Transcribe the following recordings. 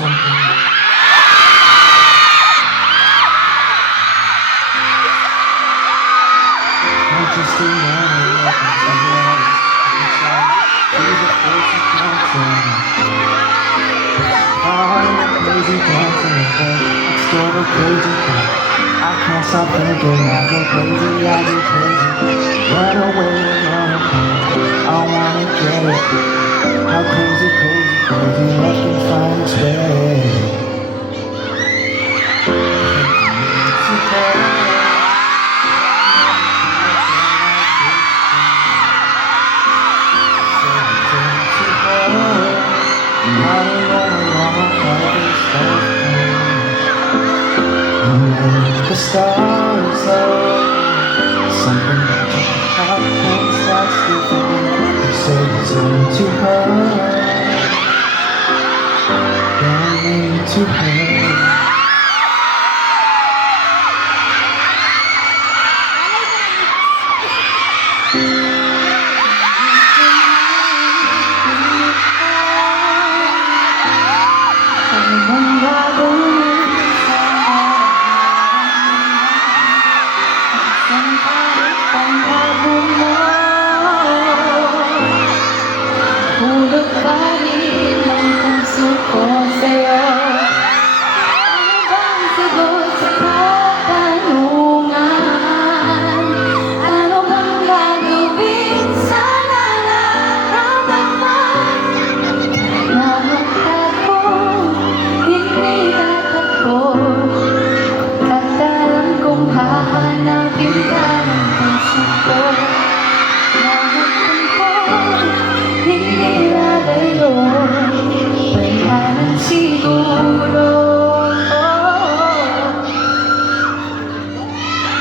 something. I'm just a man looking to rise. She's a force of mountain. I'm crazy dancing, but it's still a crazy thing. I can't stop thinking, I go crazy, I go crazy. Run away, run away, I wanna get it. How crazy, crazy, crazy, let me find its way. The stars are something that happens that's different. You say listen to her, don't to her.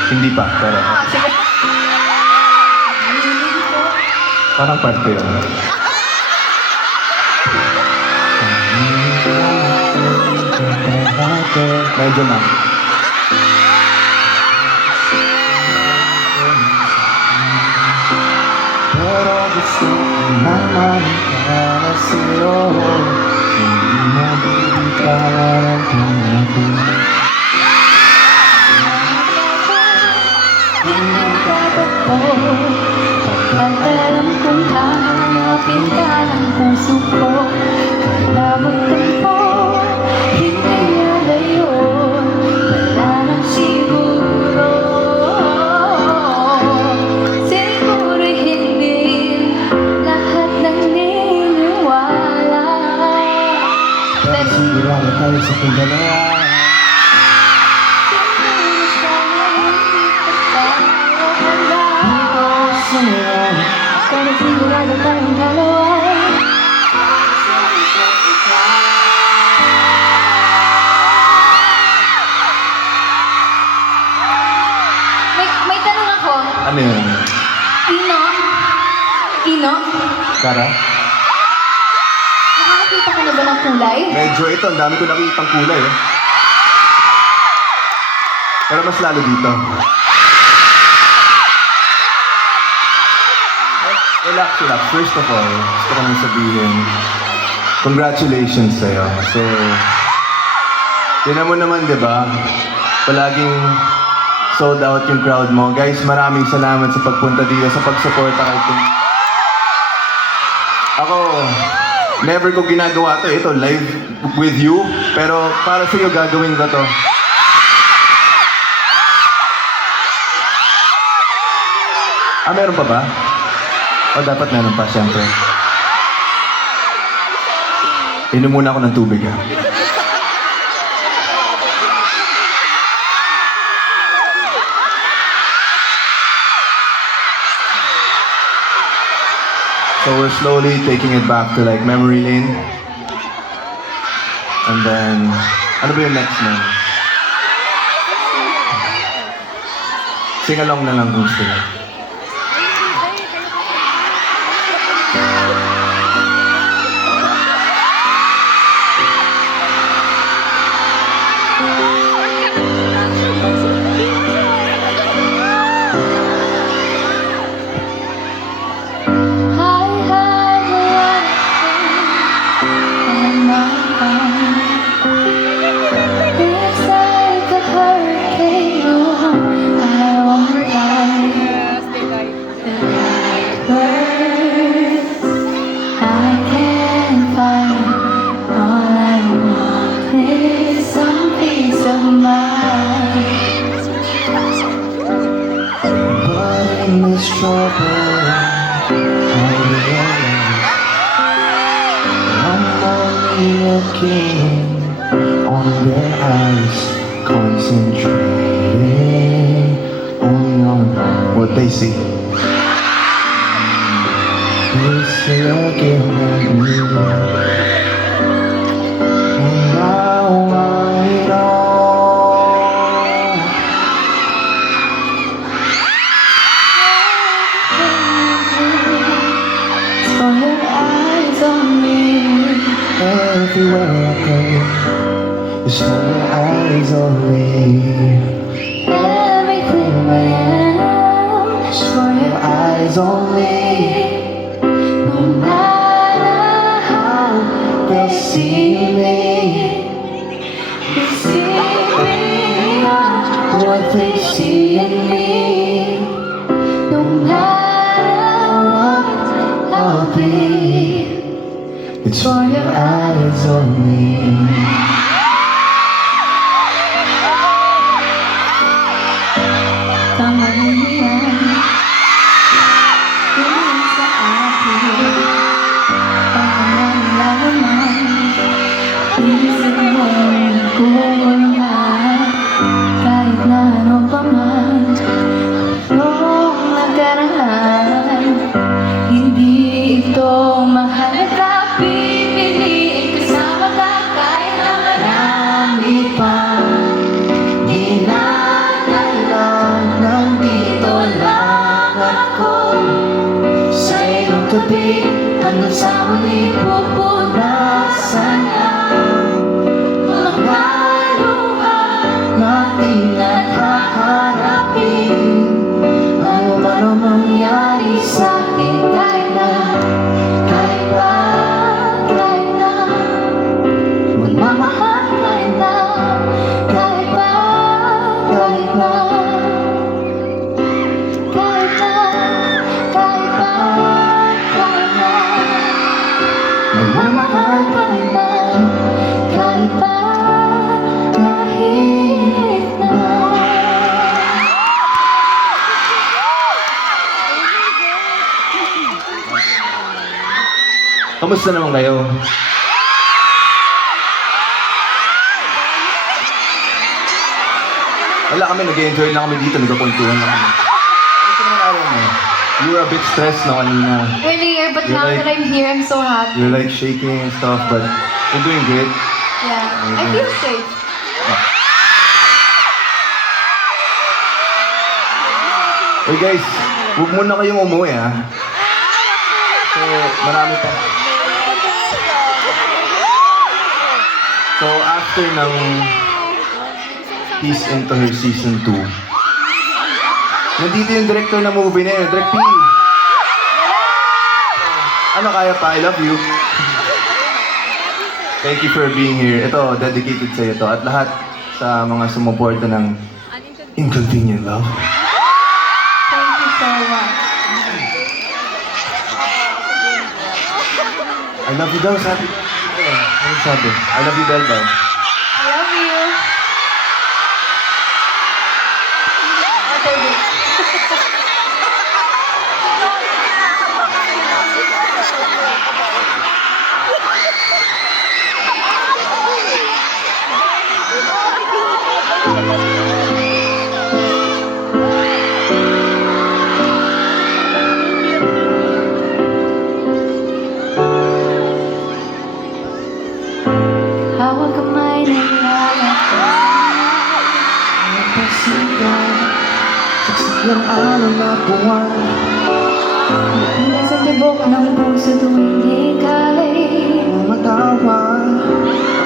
Hindi pa, pero parang part ko yun. Medyo na. Pero gusto naman para sa'yo, hindi mo bibitawan ang pangako. Kapag alam kong hahanapin ka ng puso ko, kaya magtampo, hindi alayo, wala nang siguro. Siguro'y hindi lahat ng niniwala, Pero sigurado tayo sa kong dalawa. pero sigurado tayong dalawa. May tanong ako. Ano yun? Ino? Ino? Kara? Nakakakita ka na ba ng kulay? Medyo ito, ang dami ko nakikitang kulay eh. Pero mas lalo dito. Relax, relax. First of all, gusto ko nang sabihin, congratulations sa'yo. So, tinan mo naman, di ba? Palaging sold out yung crowd mo. Guys, maraming salamat sa pagpunta dito, sa pagsuporta kay Tim. Ako, never ko ginagawa to. Ito, live with you. Pero para sa'yo, gagawin ko to. Meron pa ba? O dapat meron pa, siyempre. Inom muna ako ng tubig, ha? So we're slowly taking it back to like memory lane. And then, ano ba yung next na? Sing along na lang kung gusto niyo. trouble, I realize I'm only looking on their eyes, concentrating only on What they see. this looking at me. And now I know For your eyes on me. everywhere I go is for your eyes only. Everything I am is for your Eyes only. No matter how They see me, they see me, what they see in me. no matter what I'll be It's for your eyes only. Tama rin yan. Tingin sa akin, parang nalaman. Isip mo kung lahat, kahit na ano pa man. Noong nakaraan, hindi ito mahalaga. Pipiliin kasama ka kahit na marami pa. Di na alam, nandito lang ako sa iyong tabi hanggang sa muli pupunasan ang mga luha natin at haharapin. Ano man ang mangyari sa akin kahit na Magmamahal kahit na, kahit pa, kahit na, kahit na, kahit pa, kahit na. Magmamahal kahit na, kahit pa, kahit na. Kamusta naman kayo? Wala kami, nag-enjoy lang kami dito, nagkakwentuhan lang kami. Kamusta naman araw mo? You were a bit stressed no kanina. Earlier, but You're now like- that I'm here, I'm so happy. You're like shaking and stuff, but you're doing great. Yeah, I feel safe. Hey guys, huwag muna kayong umuwi ha. So, marami pa. So, after ng Peace Into Her Season 2, nandito yung director ng movie na yun, Direct P. Ano kaya pa? I love you. Thank you for being here. Ito, dedicated sa ito. At lahat sa mga sumuporta ng Inconvenient Love. Thank you so much. I love you daw, sabi. Ano sabi? I love you daw daw. I love you. Okay, good. Hawag kamay ng lalakad. napasigaw sa silang araw na buwan. Hanggang sa tibok ng puso tuwing ika'y Matawa at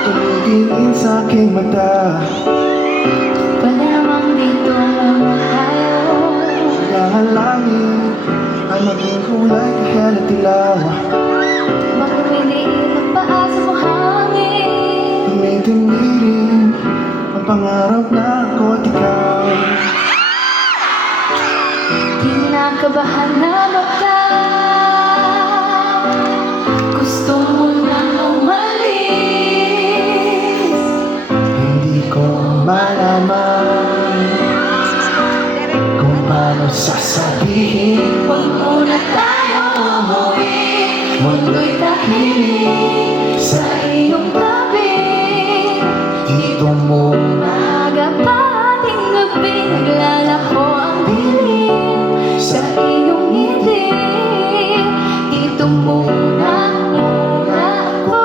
tumigilin sa aking mata. pwede namang dito muna tayo. Hanggang ang langit ay maging kulay kahit at dilaw. Bakit lumiliit ang paa sa buhangin? Tumitingirin ang pangarap na ako at ikaw. Kinakabahan na ba ka? Gusto mo nang umalis? Hindi ko malaman kung paano sasabihin sabihin Huwag muna tayo umuwi. Mundo'y tahimik sa iyong tabi. dito muna Maaga pa ating gabi, naglalako ang dilim sa iyong ngiti. Dito muna ako. Tayo.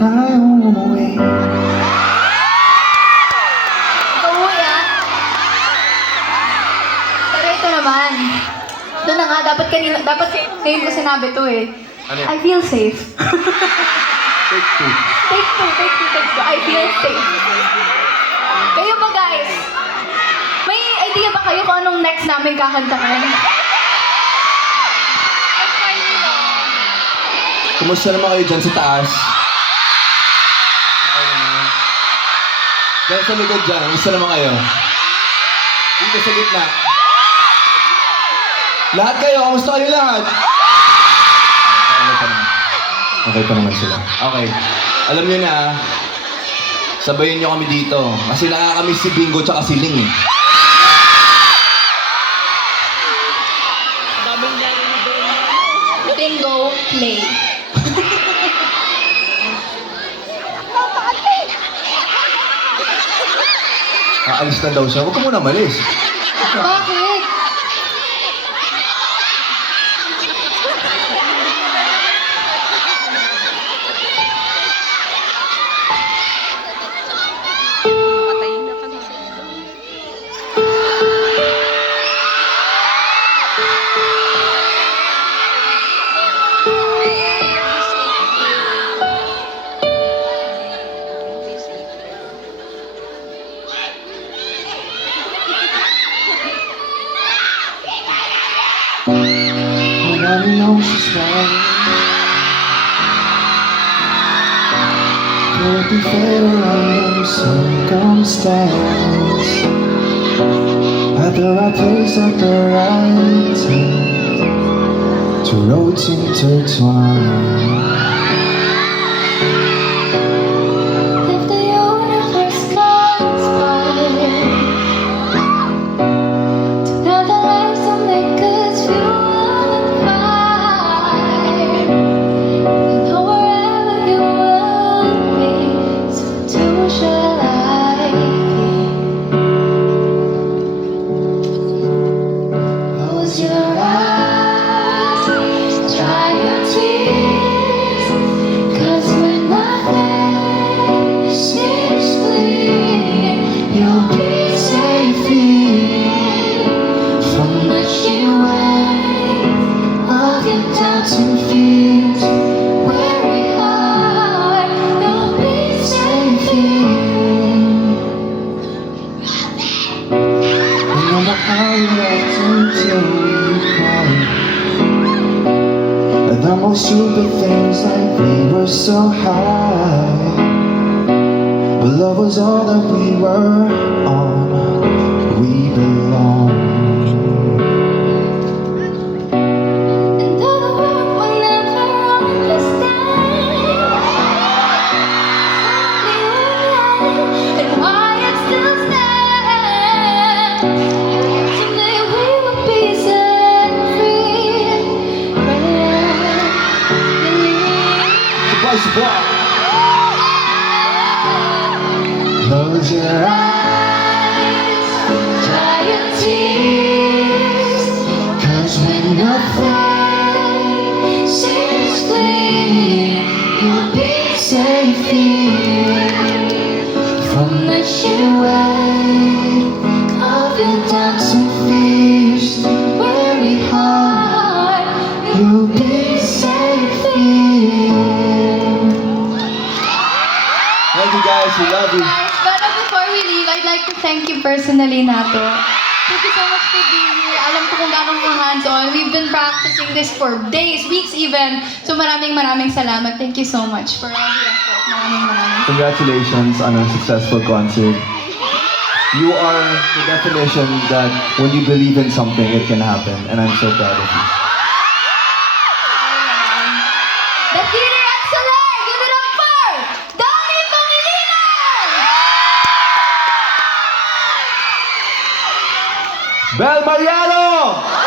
tayo umuwi. Uuwi ah. Pero ito naman. Doon na nga, dapat ngayon ko sinabi to eh. Ano yan? I feel safe. Take two. Take two. I feel safe. Kayo ba guys? May idea ba kayo kung anong next namin kakantahin? Kumusta naman kayo dyan sa taas? Okay naman. Dyan sa likod dyan, kumusta naman kayo? Dito sa gitna. Lahat kayo, kumusta kayo lahat? Okay pa naman. Okay pa naman sila. Okay. Alam niyo na, sabayin niyo kami dito. Kasi nakakamiss si Bingo tsaka si Ling eh. Bingo, play. Aalis na daw siya. Huwag ka muna malis. Bakit? Nobody knows she's right. Could be fair under circumstance. At the right place at the right time. Two roads intertwine. If the universe conspires to gather lives to make us fuel and fire, you know wherever you will be, so too shall I be. Close your eyes, dry your tears, 'cause when nothing seems clear, you'll be safe here from the sheer weight of your doubts and fears. Weary heart, you'll be safe here. Remember how we left until we cried. And the most stupid things like we were so high. But love was all that we were on. We belong. And though the world will never understand and why it still stands, someday we will be set free. Close your eyes. Dry your tears, 'Cause when nothing seems clear, you'll be safe here from the sheer weight of your doubts and fears. Weary heart, you'll be safe here. Thank you guys, we love you. But before we leave, I'd like to thank you personally, Nato. Thank you so much for being here. Alam ko kung gano'ng hands-on. We've been practicing this for days, weeks even. So maraming salamat. Thank you so much for all the effort. Maraming. Congratulations on a successful concert. You are the definition that when you believe in something, it can happen. And I'm so proud of you. The Theater Excellent! Give it up for Donnie Pangilinan! Bel Mariano!